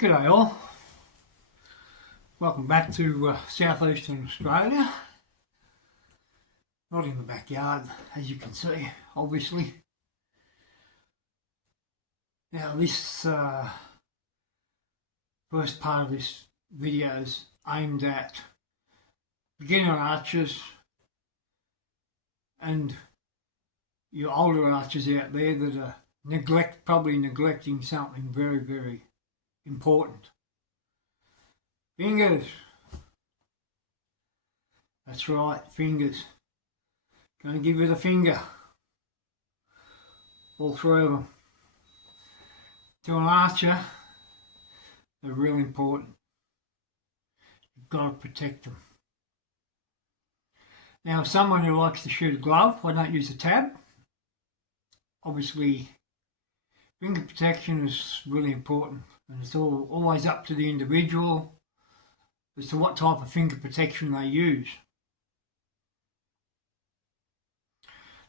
G'day all, welcome back to southeastern Australia, not in the backyard as you can see obviously. Now this first part of this video is aimed at beginner archers and your older archers out there that are probably neglecting something very important. Fingers. That's right, fingers. Going to give you the finger. All three of them. To an archer, they're really important. You've got to protect them. Now, someone who likes to shoot a glove, I don't use a tab. Obviously, finger protection is really important, and it's always up to the individual as to what type of finger protection they use.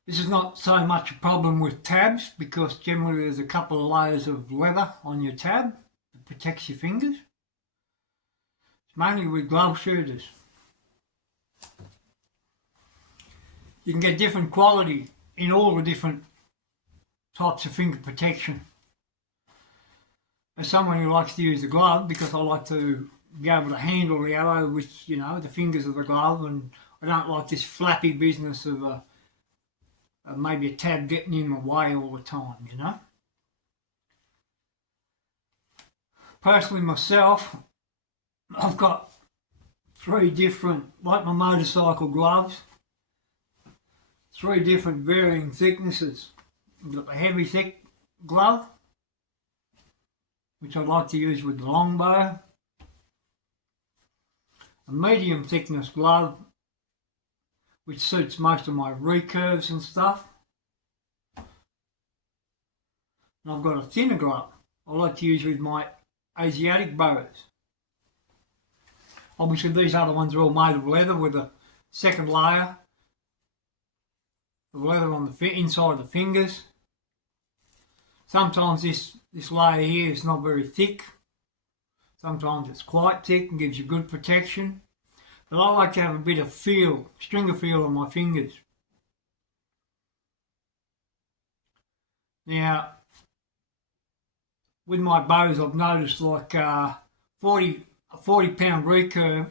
This is not so much a problem with tabs because generally there's a couple of layers of leather on your tab that protects your fingers. It's mainly with glove shooters. You can get different quality in all the different types of finger protection. As someone who likes to use the glove, because I like to be able to handle the arrow with, the fingers of the glove, and I don't like this flappy business of maybe a tab getting in my way all the time, Personally myself, I've got three different, like my motorcycle gloves, three different varying thicknesses. I've got the heavy thick glove, which I like to use with the longbow. A medium thickness glove, which suits most of my recurves and stuff. And I've got a thinner glove I like to use with my Asiatic bows. Obviously these other ones are all made of leather with a second layer of leather on the inside of the fingers. Sometimes this layer here is not very thick. Sometimes it's quite thick and gives you good protection. But I like to have a bit of feel, stringer feel on my fingers. Now, with my bows I've noticed like a 40 pound recurve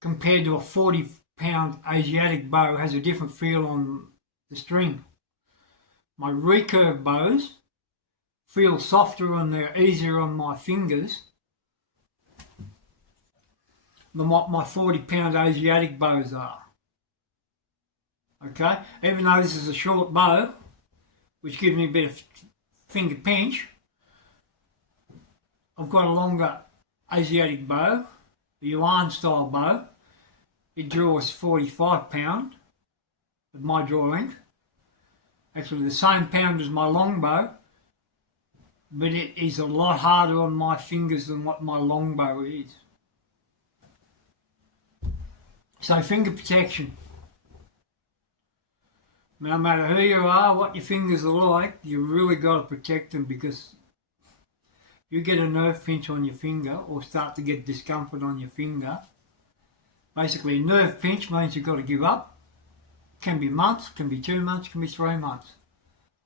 compared to a 40 pound Asiatic bow has a different feel on the string. My recurve bows feel softer and they're easier on my fingers than what my 40 pound Asiatic bows are. Okay, even though this is a short bow, which gives me a bit of finger pinch, I've got a longer Asiatic bow, the Yuan style bow. It draws 45 pound at my draw length. Actually the same pound as my longbow, but it is a lot harder on my fingers than what my longbow is. So finger protection. No matter who you are, what your fingers are like, you really got to protect them, because if you get a nerve pinch on your finger or start to get discomfort on your finger, basically a nerve pinch means you've got to give up. Can be months, can be 2 months, can be 3 months.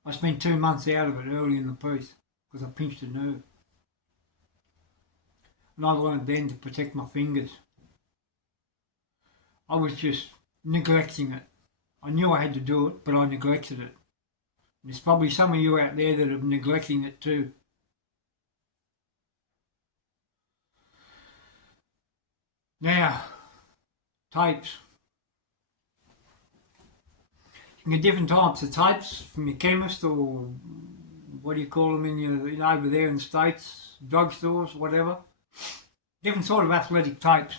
I spent 2 months out of it early in the piece because I pinched a nerve. And I learned then to protect my fingers. I was just neglecting it. I knew I had to do it, but I neglected it. And there's probably some of you out there that are neglecting it too. Now, tapes. You can get different types of tapes from your chemist, or what do you call them over there in the States, drugstores, whatever. Different sort of athletic tapes.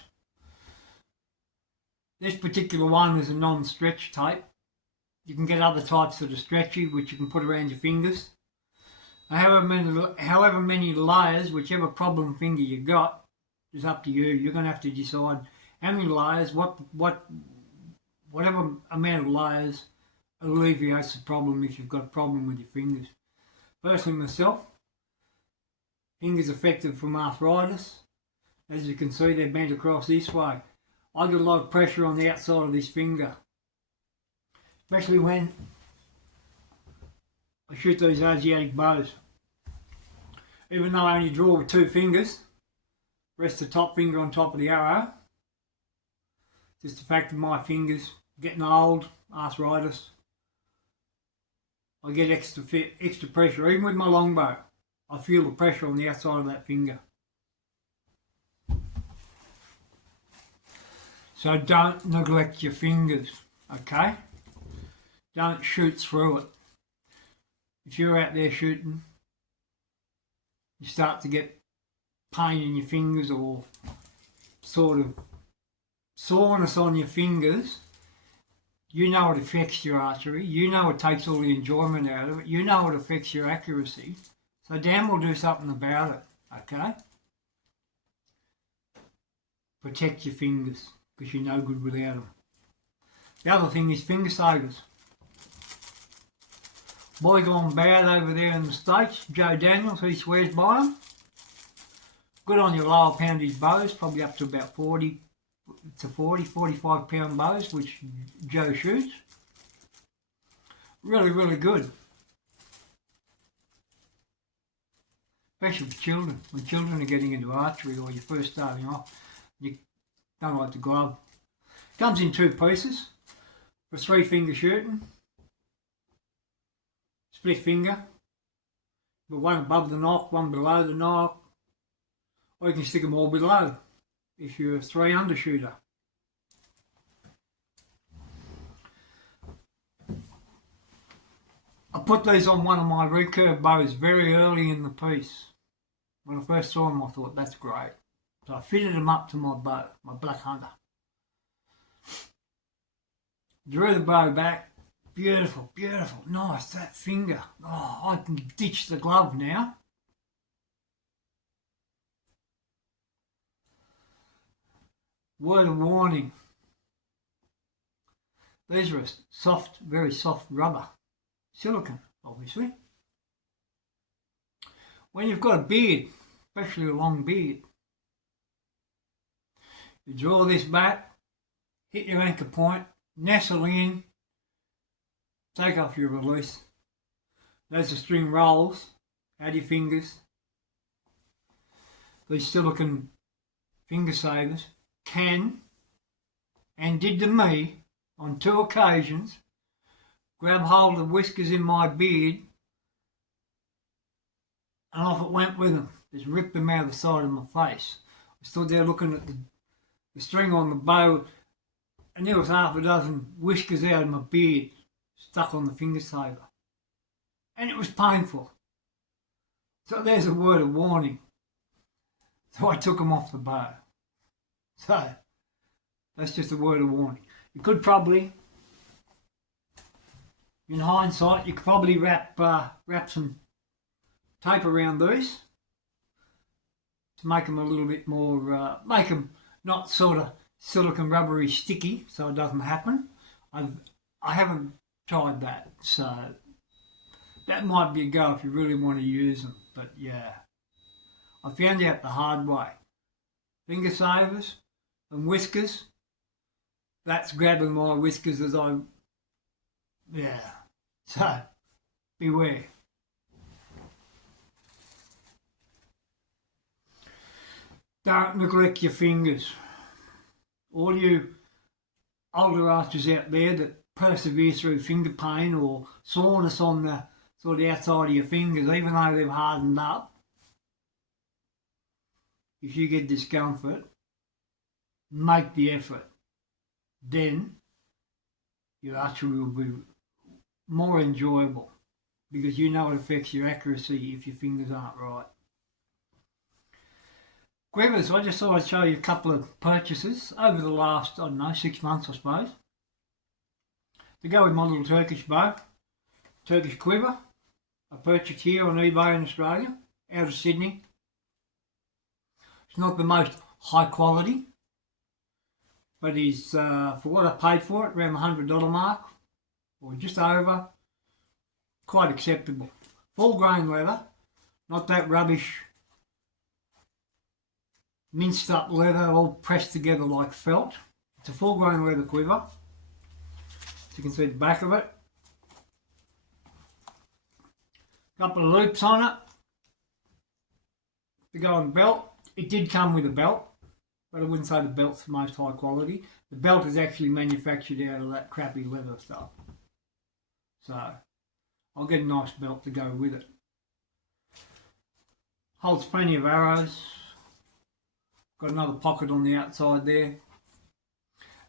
This particular one is a non-stretch tape. You can get other types that are stretchy, which you can put around your fingers. However many layers, whichever problem finger you got, is up to you. You're going to have to decide how many layers, whatever amount of layers alleviates the problem if you've got a problem with your fingers. Personally myself, Fingers affected from arthritis. As you can see, they're bent across this way. I get a lot of pressure on the outside of this finger, especially when I shoot these Asiatic bows. Even though I only draw with 2 fingers, rest the top finger on top of the arrow. Just the fact of my fingers getting old, arthritis, I get extra pressure. Even with my longbow, I feel the pressure on the outside of that finger. So don't neglect your fingers, okay? Don't shoot through it. If you're out there shooting, you start to get pain in your fingers or sort of soreness on your fingers, you know it affects your archery, you know it takes all the enjoyment out of it, you know it affects your accuracy, so Dan will do something about it, okay? Protect your fingers, because you're no good without them. The other thing is finger savers. Boy gone bad over there in the States, Joe Daniels, he swears by them. Good on your lower poundage bows, probably up to about 40 to 45 pound bows, which Joe shoots. Really, really good. Especially for children. When children are getting into archery or you're first starting off, you don't like the glove. Comes in 2 pieces for 3 finger shooting. Split finger. But one above the nock, one below the nock. Or you can stick them all below if you're a 3-under shooter. I put these on one of my recurve bows very early in the piece. When I first saw them I thought that's great. So I fitted them up to my bow, my Black Hunter. Drew the bow back. Beautiful, beautiful, nice, that finger. Oh, I can ditch the glove now. Word of warning. These are soft, very soft rubber. Silicone, obviously. When you've got a beard, especially a long beard, you draw this back, hit your anchor point, nestle in, take off your release. As the string rolls out of your fingers, these silicone finger savers can, and did to me on 2 occasions, grab hold of whiskers in my beard and off it went with them. Just ripped them out of the side of my face. I stood there looking at the string on the bow and there was half a dozen whiskers out of my beard stuck on the finger saver. And it was painful. So there's a word of warning. So I took them off the bow. So that's just a word of warning. You could probably, in hindsight, you could probably wrap some tape around these to make them a little bit more, make them not sort of silicone rubbery sticky so it doesn't happen. I haven't tried that, so that might be a go if you really want to use them. But yeah, I found out the hard way. Finger savers and whiskers, that's grabbing my whiskers as I, yeah, so beware. Don't neglect your fingers. All you older archers out there that persevere through finger pain or soreness on the sort of outside of your fingers, even though they've hardened up, if you get discomfort, make the effort. Then your archery will be more enjoyable because you know it affects your accuracy if your fingers aren't right. Quivers, I just thought I'd show you a couple of purchases over the last, 6 months I suppose. To go with my little Turkish bow, Turkish quiver, I purchased here on eBay in Australia, out of Sydney. It's not the most high quality, but is, for what I paid for it, around the $100 mark, or just over, quite acceptable. Full grain leather, not that rubbish minced up leather, all pressed together like felt. It's a full grain leather quiver. So you can see the back of it. Couple of loops on it to go on the belt. It did come with a belt, but I wouldn't say the belt's the most high quality. The belt is actually manufactured out of that crappy leather stuff. So I'll get a nice belt to go with it. Holds plenty of arrows. Got another pocket on the outside there.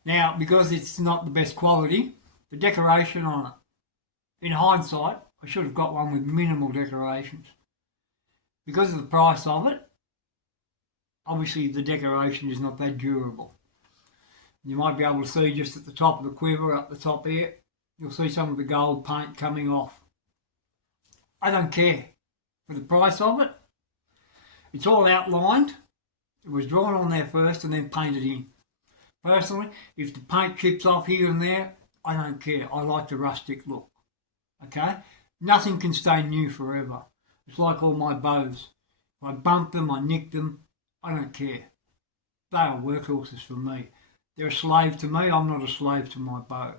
Now, because it's not the best quality, the decoration on it, in hindsight, I should have got one with minimal decorations. Because of the price of it, obviously the decoration is not that durable. You might be able to see just at the top of the quiver, up the top here, you'll see some of the gold paint coming off. I don't care. For the price of it, it's all outlined. It was drawn on there first and then painted in. Personally, if the paint chips off here and there, I don't care. I like the rustic look. Okay? Nothing can stay new forever. It's like all my bows. If I bump them, I nick them, I don't care. They are workhorses for me. They're a slave to me, I'm not a slave to my bow.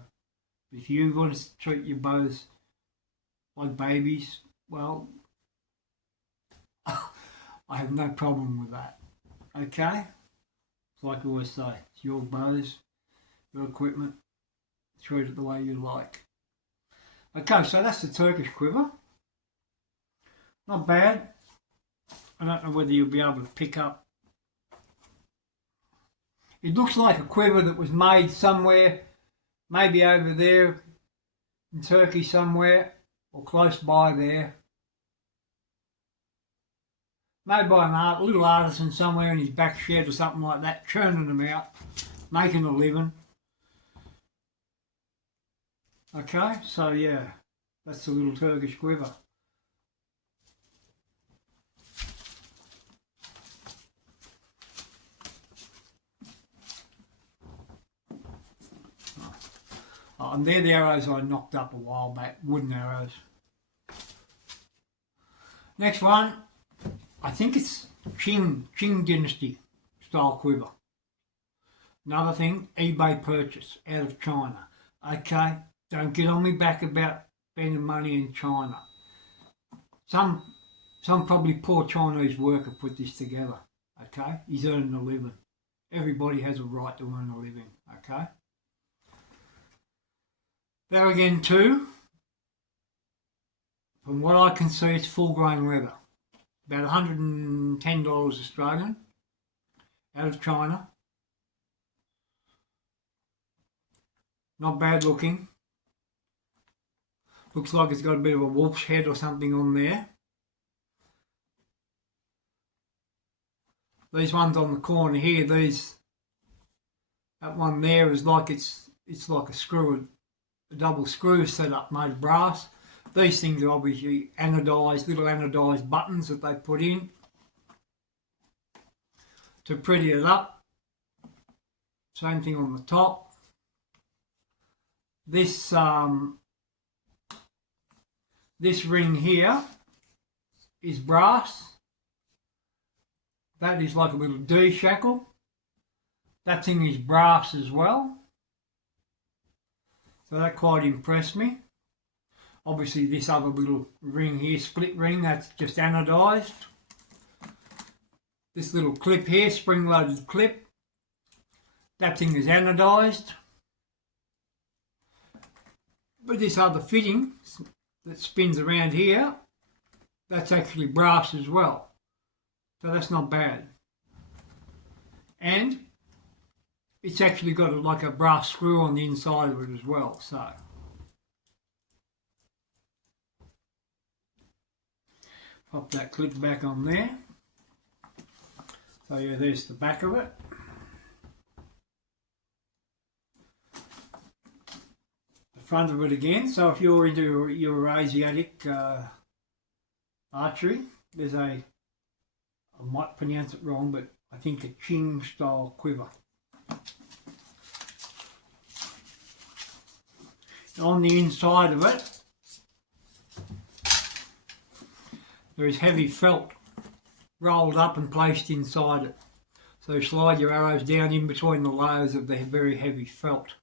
If you want to treat your bows like babies, well, I have no problem with that. Okay? It's like I always say, it's your bows, your equipment, treat it the way you like. Okay, so that's the Turkish quiver. Not bad. I don't know whether you'll be able to pick up. It looks like a quiver that was made somewhere, maybe over there in Turkey somewhere, or close by there. Made by a little artisan somewhere in his back shed or something like that, churning them out, making a living. Okay, so yeah, that's the little Turkish quiver. And they're the arrows I knocked up a while back, wooden arrows. Next one, I think it's Qing Dynasty style quiver. Another thing, eBay purchase out of China. Okay, don't get on me back about spending money in China. Some probably poor Chinese worker put this together. Okay, he's earning a living. Everybody has a right to earn a living. Okay. There again too, from what I can see, it's full grain leather. About $110 Australian, out of China. Not bad looking. Looks like it's got a bit of a wolf's head or something on there. These ones on the corner here, that one there is like it's like a double screw setup made of brass. These things are obviously anodised, little anodised buttons that they put in to pretty it up. Same thing on the top. This ring here is brass. That is like a little D shackle. That thing is brass as well. So that quite impressed me. Obviously this other little ring here, split ring, that's just anodised. This little clip here, spring-loaded clip, that thing is anodised. But this other fitting that spins around here, that's actually brass as well. So that's not bad. And it's actually got like a brass screw on the inside of it as well, so. Pop that clip back on there. So yeah, there's the back of it. The front of it again, so if you're into your Asiatic archery, there's I might pronounce it wrong, but I think a Qing style quiver. On the inside of it, there is heavy felt rolled up and placed inside it. So slide your arrows down in between the layers of the very heavy felt,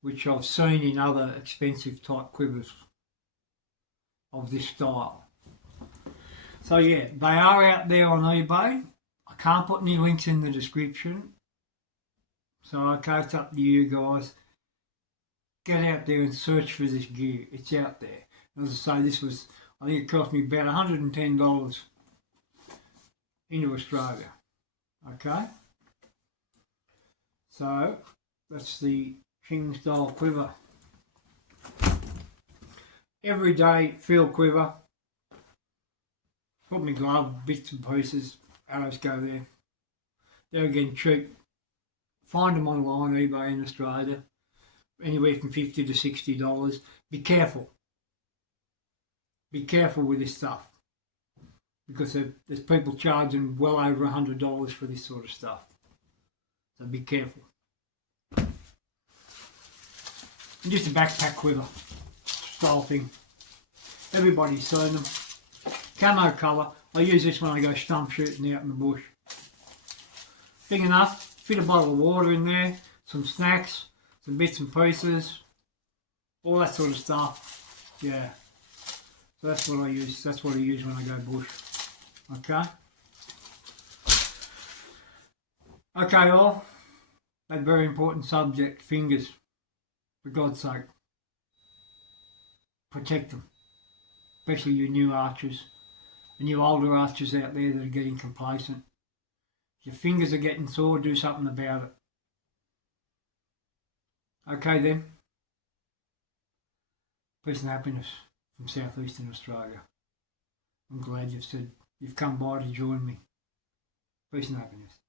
which I've seen in other expensive type quivers of this style. So yeah, they are out there on eBay. I can't put any links in the description. So okay, it's up to you guys. Get out there and search for this gear. It's out there. As I say, I think it cost me about $110 into Australia. Okay? So, that's the King style quiver. Everyday field quiver. Put my glove, bits and pieces, arrows go there. They're again cheap. Find them online, eBay in Australia. Anywhere from $50 to $60. Be careful. Be careful with this stuff. Because there's people charging well over $100 for this sort of stuff. So be careful. And just a backpack quiver style thing. Everybody's seen them. Camo colour. I use this when I go stump shooting out in the bush. Big enough. Fit a bottle of water in there. Some snacks. Some bits and pieces. All that sort of stuff. Yeah. So that's what I use. That's what I use when I go bush. Okay. Okay, all. That very important subject, fingers. For God's sake. Protect them. Especially you new archers. And you older archers out there that are getting complacent. If your fingers are getting sore, do something about it. Okay then. Peace and happiness from southeastern Australia. I'm glad you've come by to join me. Peace and happiness.